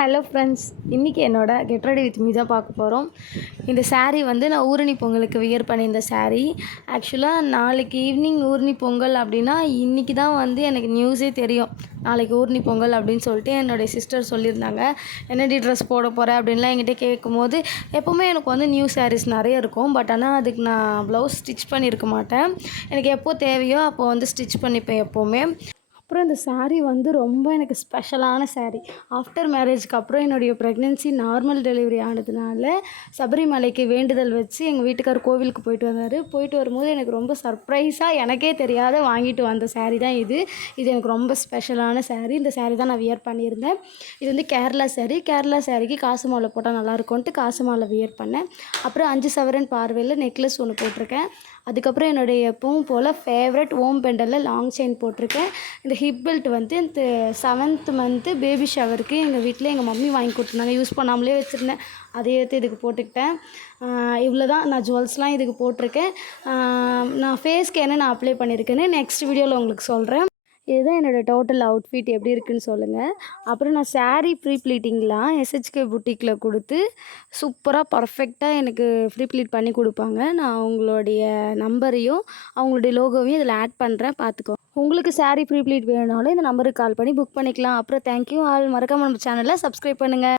Hello friends, இன்றைக்கி என்னோட get ready with me தான் பார்க்க போகிறோம். இந்த saree வந்து நான் ஊரணி பொங்கலுக்கு வியர் பண்ணியிருந்த saree. ஆக்சுவலாக நாளைக்கு ஈவினிங் ஊரணி பொங்கல் அப்படின்னா இன்றைக்கி தான் வந்து எனக்கு நியூஸே தெரியும். நாளைக்கு ஊரணி பொங்கல் அப்படின்னு சொல்லிட்டு என்னுடைய சிஸ்டர் சொல்லியிருந்தாங்க. என்னடி ட்ரெஸ் போட போகிற அப்படின்லாம் என்கிட்ட கேட்கும்போது, எப்போவுமே எனக்கு வந்து நியூ sarees நிறைய இருக்கும். பட் ஆனால் அதுக்கு நான் ப்ளவுஸ் ஸ்டிச் பண்ணியிருக்க மாட்டேன். எனக்கு எப்போ தேவையோ அப்போ வந்து ஸ்டிச் பண்ணிப்பேன் எப்போவுமே. அப்புறம் இந்த saree வந்து ரொம்ப எனக்கு ஸ்பெஷலான saree. ஆஃப்டர் மேரேஜ்க்கு அப்புறம் என்னுடைய ப்ரெக்னென்சி நார்மல் டெலிவரி ஆனதுனால சபரிமலைக்கு வேண்டுதல் வச்சு எங்கள் வீட்டுக்கார் கோவிலுக்கு போயிட்டு வந்தார். போயிட்டு வரும்போது எனக்கு ரொம்ப சர்ப்ரைஸாக எனக்கே தெரியாத வாங்கிட்டு வந்த saree தான் இது. இது எனக்கு ரொம்ப ஸ்பெஷலான saree. இந்த saree தான் நான் வியர் பண்ணியிருந்தேன். இது வந்து கேரளா saree. கேரளா சாரிக்கு காசு மாலை போட்டால் நல்லாயிருக்கும்ன்ட்டு காசு மாலை வியர் பண்ணேன். அப்புறம் 5 சவரன் பார்வையில் நெக்லஸ் ஒன்று போட்டிருக்கேன். அதுக்கப்புறம் என்னுடைய எப்பவும் போல் ஃபேவரட் ஓம் பெண்டலில் லாங் செயின் போட்டிருக்கேன். இந்த ஹிப் பெல்ட் வந்து இந்த 7th மந்த்து பேபி ஷவருக்கு எங்கள் வீட்டில் எங்கள் மம்மி வாங்கி கொடுத்துருந்தாங்க. யூஸ் பண்ணாமலே வச்சுருந்தேன். அதை எடுத்து இதுக்கு போட்டுக்கிட்டேன். இவ்வளோ தான். நான் ஜுவல்ஸ்லாம் இதுக்கு போட்டிருக்கேன். நான் ஃபேஸ்க்கு என்ன நான் அப்ளை பண்ணியிருக்கேன்னு நெக்ஸ்ட் வீடியோவில் உங்களுக்கு சொல்கிறேன். இதுதான் என்னோடய டோட்டல் அவுட்ஃபிட் எப்படி இருக்குதுன்னு சொல்லுங்கள். அப்புறம் நான் saree ப்ரீ ப்ளீட்டிங்லாம் எஸ்ஹெச்கே புட்டிக்கில் கொடுத்து சூப்பராக பர்ஃபெக்டாக எனக்கு ப்ரீ ப்ளீட் பண்ணி கொடுப்பாங்க. நான் அவங்களுடைய நம்பரையும் அவங்களுடைய லோகோவையும் இதில் ஆட் பண்ணுறேன், பார்த்துக்கோ. உங்களுக்கு saree ப்ரீ ப்ளீட் வேணுனாலும் இந்த நம்பருக்கு கால் பண்ணி புக் பண்ணிக்கலாம். அப்புறம் தேங்க்யூ ஆல். மறக்காம நம்ம சேனலை சப்ஸ்கிரைப் பண்ணுங்கள்.